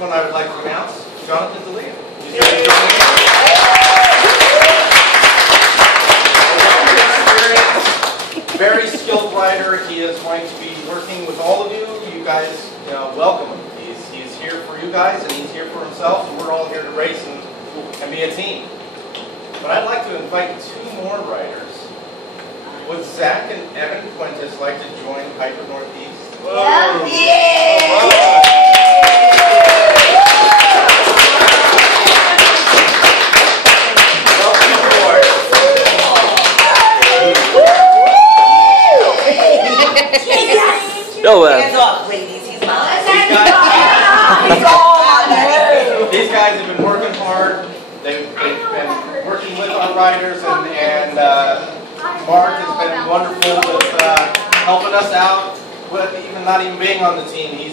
one I would like to announce, Jonathan DeLeo. Very skilled writer. He is going to be working with all of you. You guys, welcome him. He's here for you guys, and he's here for himself, and we're all here to race and be a team. But I'd like to invite two more writers. Would Zach and Evan Fuentes like to join Piper Northeast? Whoa. Hands off, ladies. He's not. These guys have been working hard. They've been working with our writers, and Mark has been wonderful with helping us out with even not even being on the team. He's